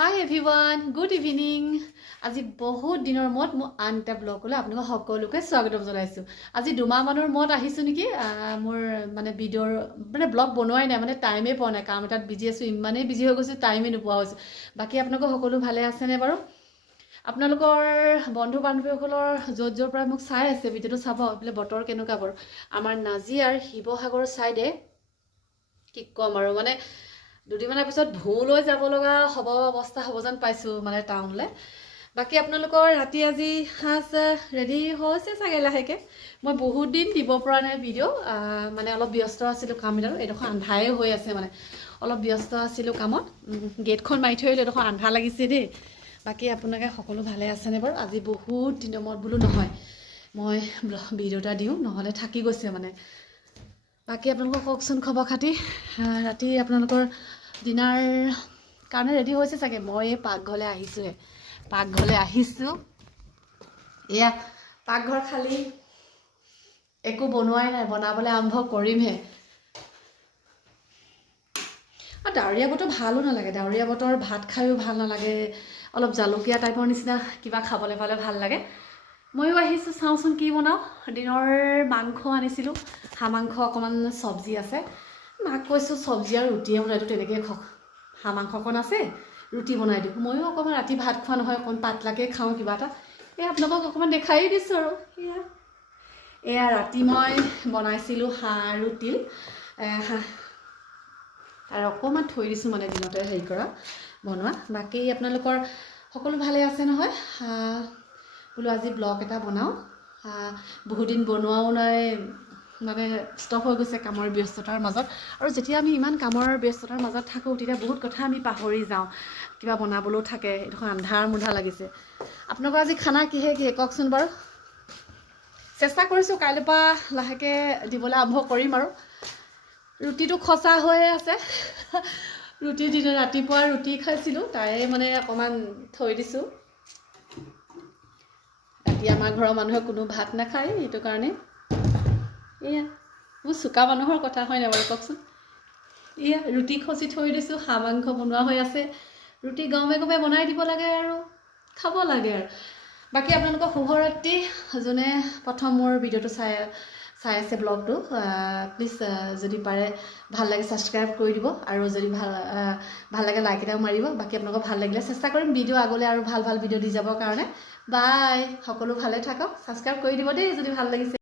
Hi everyone, good evening. আজি বহুত দিনৰ মত মই আনটা ব্লগলৈ আপোনালোক সকলোকে স্বাগতম জনাইছো। আজি দুমাহ মানৰ মত আহিছো নেকি মোৰ মানে ভিডিঅ'ৰ মানে ব্লগ বনোৱাই নাই মানে টাইমে পোৱা নাই কাম এটাত বিজি আছো ইমানেই বিজি হৈ গৈছো টাইমে নোপোৱা হৈছো। বাকি আপোনালোক সকলো ভালে আছে নে বাৰু? আপোনালোকৰ বন্ধু বান্ধৱীসকলৰ য'ৰ পৰা মোক চাই আছে ভিডিঅ'টো চাব বলে বতৰ কেনেকুৱা বাৰু আমাৰ নাজিয়াৰ শিৱসাগৰ সাইডে কি কম আৰু মানে দুদিনমানৰ পিছত ভূলৈ যাব লগা হ'ব অৱস্থা হ'ব যেন পাইছো মানে টাউনলৈ। বাকি আপোনালোকৰ ৰাতি আজি সাজ ৰেডি হৈছে চাগে লাহেকে মই বহুত দিন দিব পৰা নাই ভিডিঅ' মানে অলপ ব্যস্ত আছিলো কামবিলাকত এডোখৰ আন্ধাৰে হৈ আছে মানে অলপ ব্যস্ত আছিলো কামত গেটখন মাৰি থৈ আহিলো এডোখৰ আন্ধাৰ লাগিছে দেই। বাকি আপোনালোকে সকলো ভালে আছেনে বাৰু? আজি বহুত দিনৰ মূৰত বোলো নহয় মই ভিডিঅ' এটা দিওঁ নহ'লে থাকি গৈছে মানে। বাকি আপোনালোকক কওকচোন খবৰ খাতি ৰাতি আপোনালোকৰ ডিনাৰ কাৰণে ৰেডি হৈছে চাগে। মই এই পাকঘৰলৈ আহিছোঁহে পাকঘৰলৈ আহিছোঁ এয়া পাকঘৰ খালি একো বনোৱাই নাই বনাবলৈ আৰম্ভ কৰিমহে। আৰু ডাৱৰীয়া বতৰ ভালো নালাগে ডাৱৰীয়া বতৰ ভাত খায়ো ভাল নালাগে অলপ জালুকীয়া টাইপৰ নিচিনা কিবা খাবলৈ পালে ভাল লাগে। ময়ো আহিছোঁ চাওঁচোন কি বনাওঁ। দিনৰ মাংস আনিছিলোঁ হাঁহ মাংস অকণমান চব্জি আছে মাক কৈছোঁ চব্জি আৰু ৰুটিয়ে বনাই দিওঁ তেনেকৈ খাওক হাঁহ মাংস অকণ আছে ৰুটি বনাই দিওঁ। ময়ো অকণমান ৰাতি ভাত খোৱা নহয় অকণ পাতলাকৈ খাওঁ কিবা এটা এই আপোনালোকক অকণমান দেখাই দিছোঁ আৰু এয়া ৰাতি মই বনাইছিলোঁ হাঁহ আৰু তিল হাঁহ আৰু অকণমান থৈ দিছোঁ মানে দিনতে হেৰি কৰা বনোৱা। বাকী আপোনালোকৰ সকলো ভালে আছে নহয়? বোলো আজি ব্লগ এটা বনাওঁ বহুত দিন বনোৱাও নাই মানে ষ্টপ হৈ গৈছে কামৰ ব্যস্ততাৰ মাজত আৰু যেতিয়া আমি ইমান কামৰ ব্যস্ততাৰ মাজত থাকোঁ তেতিয়া বহুত কথা আমি পাহৰি যাওঁ কিবা বনাবলৈও থাকে এইডোখৰ আন্ধাৰ মুন্ধা লাগিছে। আপোনালোকৰ আজি খানা কিহে কওকচোন বাৰু? চেষ্টা কৰিছোঁ কাইলৈৰ পৰা লাহেকৈ দিবলৈ আৰম্ভ কৰিম আৰু ৰুটিটো খচা হৈ আছে ৰুটি দিনে ৰাতিপুৱা ৰুটি খাইছিলোঁ তাৰে মানে অকণমান থৈ দিছোঁ। ৰাতি আমাৰ ঘৰৰ মানুহে কোনো ভাত নাখায় সেইটো কাৰণে এয়া মোৰ চোকা মানুহৰ কথা হয় নাই বাৰু কওকচোন। এয়া ৰুটি খচি থৈ দিছোঁ হাঁহ মাংস বনোৱা হৈ আছে ৰুটি গৰমে গৰমে বনাই দিব লাগে আৰু খাব লাগে আৰু। বাকী আপোনালোকক শুভৰাত্ৰি যোনে প্ৰথম মোৰ ভিডিঅ'টো চাই আছে ব্লগটো প্লিজ যদি পাৰে ভাল লাগে ছাবস্ক্ৰাইব কৰি দিব আৰু যদি ভাল লাগে লাইক এটাও মাৰিব। বাকী আপোনালোকক ভাল লাগিলে চেষ্টা কৰিম ভিডিঅ' আগলৈ আৰু ভাল ভিডিঅ' দি যাবৰ কাৰণে। বাই সকলো ভালে থাকক ছাবস্ক্ৰাইব কৰি দিব দেই যদি ভাল লাগিছে।